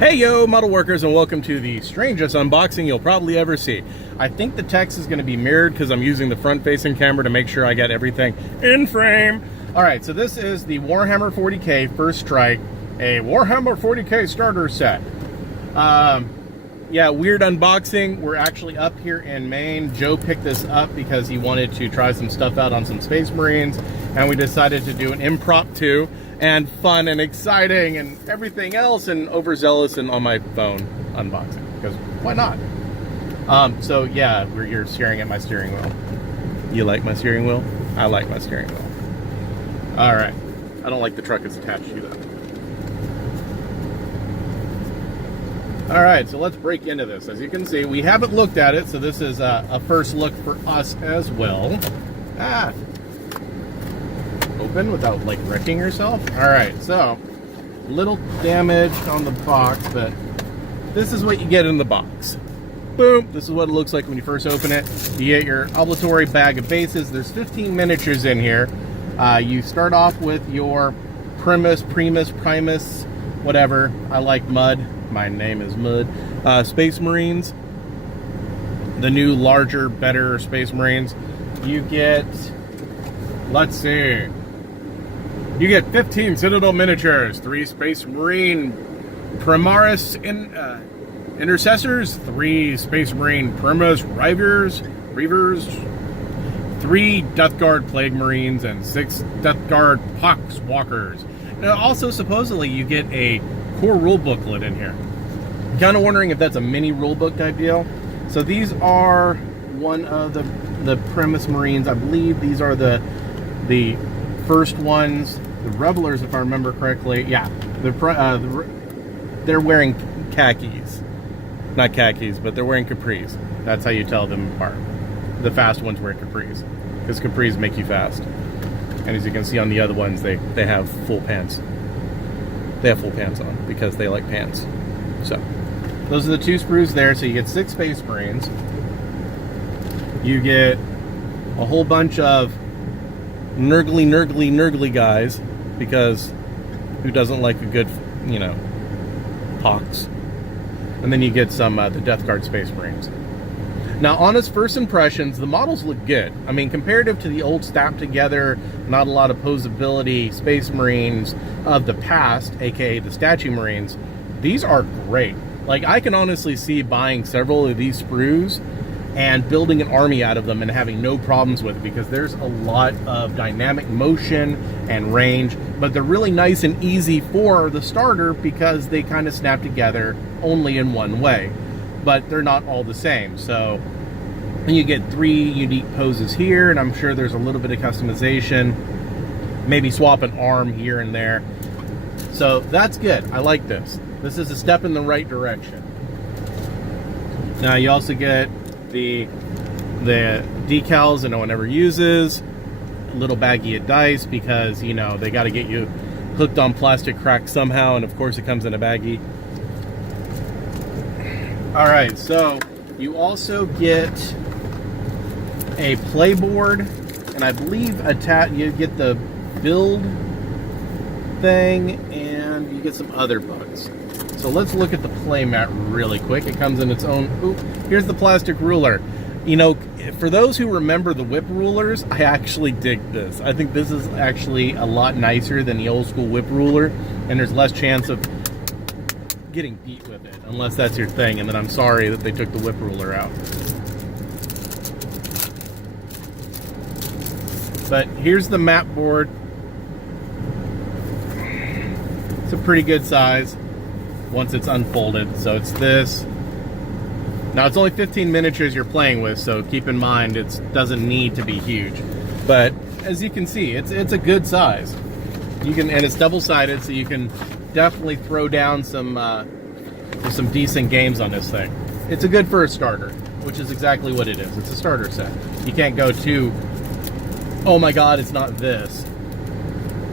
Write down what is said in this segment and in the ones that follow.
Hey yo, model workers, and welcome to the strangest unboxing you'll probably ever see. I think the text is going to be mirrored because I'm using the front-facing camera to make sure I get everything in frame. Alright, so this is the Warhammer 40k First Strike, a Warhammer 40k starter set. Yeah, weird unboxing. We're actually up here in Maine. Joe picked this up because he wanted to try some stuff out on some Space Marines, and we decided to do an impromptu and fun and exciting and everything else and overzealous and on my phone unboxing, because why not? So yeah, you're staring at my steering wheel. You like my steering wheel? I like my steering wheel. All right, I don't like the truck it's attached to though. All right, so let's break into this. As you can see, we haven't looked at it, so this is a first look for us as well. Open without like wrecking yourself. All right, so little damage on the box, but this is what you get in the box. Boom, this is what it looks like when you first open it. You get your obligatory bag of bases. There's 15 miniatures in here. You start off with your Primaris, whatever. I like Mud. My name is Mud. Space Marines. The new, larger, better Space Marines. You get, let's see, you get 15 Citadel miniatures, 3 Space Marine Primaris intercessors, 3 Space Marine Primaris Reavers, 3 Death Guard Plague Marines, and 6 Death Guard Pox Walkers. Now, also, supposedly, you get a core rule booklet in here. I'm kind of wondering if that's a mini rule book type deal. So these are one of the Primaris Marines. I believe these are the first ones. The Revelers, if I remember correctly, yeah, they're wearing khakis. Not khakis, but they're wearing capris. That's how you tell them apart. The fast ones wear capris, because capris make you fast. And as you can see on the other ones, they have full pants. They have full pants on because they like pants. So those are the 2 sprues there. So you get 6 Space Marines. You get a whole bunch of nurgly guys, because who doesn't like a good, pox? And then you get some the Death Guard Space Marines. Now, honest first impressions, the models look good. I mean, comparative to the old stacked together, not a lot of posability Space Marines of the past, aka the Statue Marines, these are great. Like, I can honestly see buying several of these sprues and building an army out of them and having no problems with it, because there's a lot of dynamic motion and range, but they're really nice and easy for the starter because they kind of snap together only in one way, but they're not all the same. So you get 3 unique poses here, and I'm sure there's a little bit of customization, maybe swap an arm here and there. So that's good. I like this. This is a step in the right direction. Now you also get the decals that no one ever uses, a little baggie of dice, because they got to get you hooked on plastic crack somehow, and of course it comes in a baggie. All right, so you also get a playboard, and I believe you get the build thing, and you get some other bugs. So let's look at the playmat really quick. It comes in its own. Ooh, here's the plastic ruler. For those who remember the whip rulers, I actually dig this. I think this is actually a lot nicer than the old school whip ruler, and there's less chance of getting beat with it, unless that's your thing, and then I'm sorry that they took the whip ruler out. But here's the map board. It's a pretty good size once it's unfolded. So it's this. Now it's only 15 miniatures you're playing with, so keep in mind it doesn't need to be huge. But as you can see, it's a good size. And it's double-sided, so you can definitely throw down some decent games on this thing. It's a good first starter, which is exactly what it is. It's a starter set. You can't go too, oh my god, it's not this.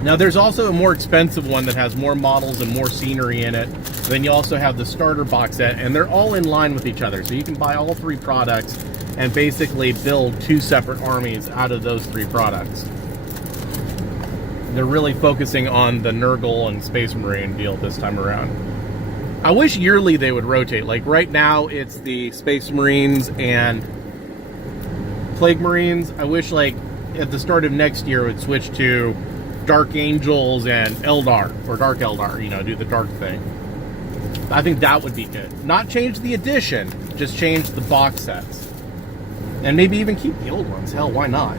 Now there's also a more expensive one that has more models and more scenery in it. Then you also have the starter box set, and they're all in line with each other. So you can buy all 3 products and basically build 2 separate armies out of those 3 products. They're really focusing on the Nurgle and Space Marine deal this time around. I wish yearly they would rotate. Like right now, it's the Space Marines and Plague Marines. I wish like at the start of next year it would switch to Dark Angels and Eldar, or Dark Eldar, you know, do the dark thing. I think that would be good. Not change the edition, just change the box sets. And maybe even keep the old ones. Hell, why not?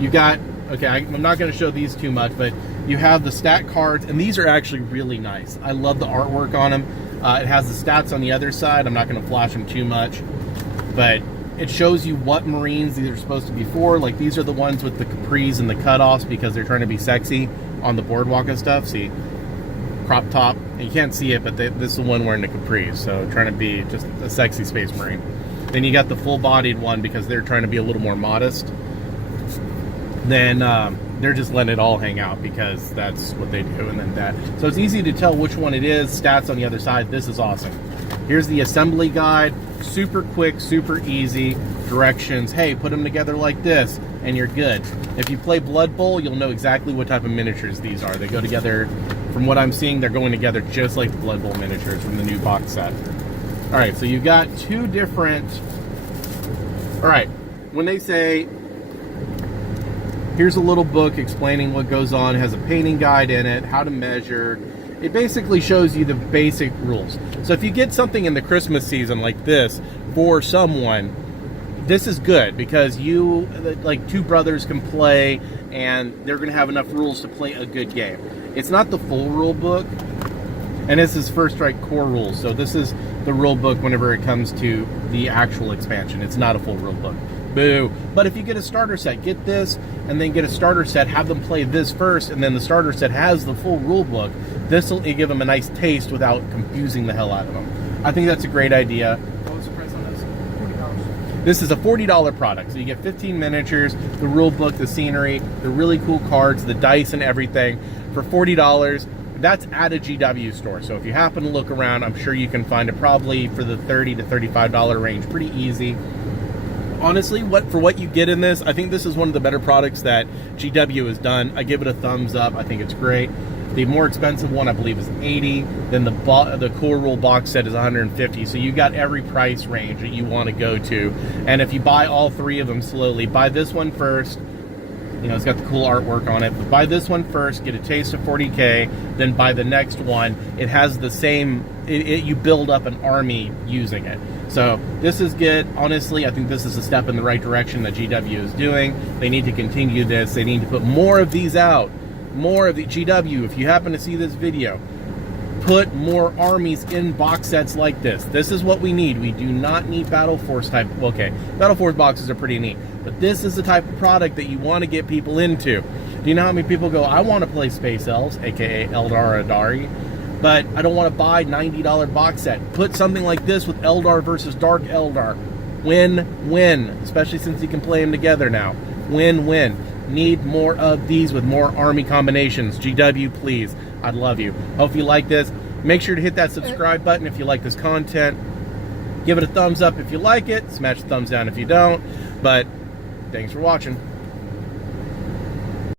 You got, okay, I'm not going to show these too much, but you have the stat cards, and these are actually really nice. I love the artwork on them. It has the stats on the other side. I'm not going to flash them too much, but it shows you what Marines these are supposed to be for. Like, these are the ones with the capris and the cutoffs because they're trying to be sexy on the boardwalk and stuff. See, crop top. You can't see it, but this is the one wearing the capris, so trying to be just a sexy Space Marine. Then you got the full-bodied one because they're trying to be a little more modest. Then they're just letting it all hang out because that's what they do, and then that. So it's easy to tell which one it is. Stats on the other side. This is awesome. Here's the assembly guide. Super quick, super easy. Directions. Hey, put them together like this, and you're good. If you play Blood Bowl, you'll know exactly what type of miniatures these are. They go together, from what I'm seeing, they're going together just like the Blood Bowl miniatures from the new box set. All right, so you've got two different... All right, when they say... Here's a little book explaining what goes on. It has a painting guide in it, how to measure. It basically shows you the basic rules. So if you get something in the Christmas season like this for someone, this is good because you, like two brothers can play and they're going to have enough rules to play a good game. It's not the full rule book, and this is First Strike core rules. So this is the rule book whenever it comes to the actual expansion. It's not a full rule book. Boo. But if you get a starter set, get this, and then get a starter set, have them play this first, and then the starter set has the full rule book. This will give them a nice taste without confusing the hell out of them. I think that's a great idea. What was the price on this? $40. This is a $40 product, so you get 15 miniatures, the rule book, the scenery, the really cool cards, the dice and everything for $40. That's at a GW store, so if you happen to look around, I'm sure you can find it probably for the $30 to $35 range. Pretty easy. Honestly, for what you get in this, I think this is one of the better products that GW has done. I give it a thumbs up. I think it's great. The more expensive one, I believe, is $80. Then the core rule box set is $150. So you got every price range that you want to go to. And if you buy all three of them slowly, buy this one first. You know, it's got the cool artwork on it. But buy this one first, get a taste of 40K, then buy the next one. It has the same, you build up an army using it. So this is good. Honestly, I think this is a step in the right direction that GW is doing. They need to continue this. They need to put more of these out. More of the GW, if you happen to see this video, put more armies in box sets like this. This is what we need. We do not need Battle Force type. Okay, Battle Force boxes are pretty neat, but this is the type of product that you want to get people into. Do you know how many people go, I want to play Space Elves, aka Eldar Adari, but I don't want to buy $90 box set. Put something like this with Eldar versus Dark Eldar. Win-win, especially since you can play them together now. Win-win. Need more of these with more army combinations. GW, please. I'd love you. Hope you like this. Make sure to hit that subscribe button if you like this content. Give it a thumbs up if you like it. Smash the thumbs down if you don't. But thanks for watching.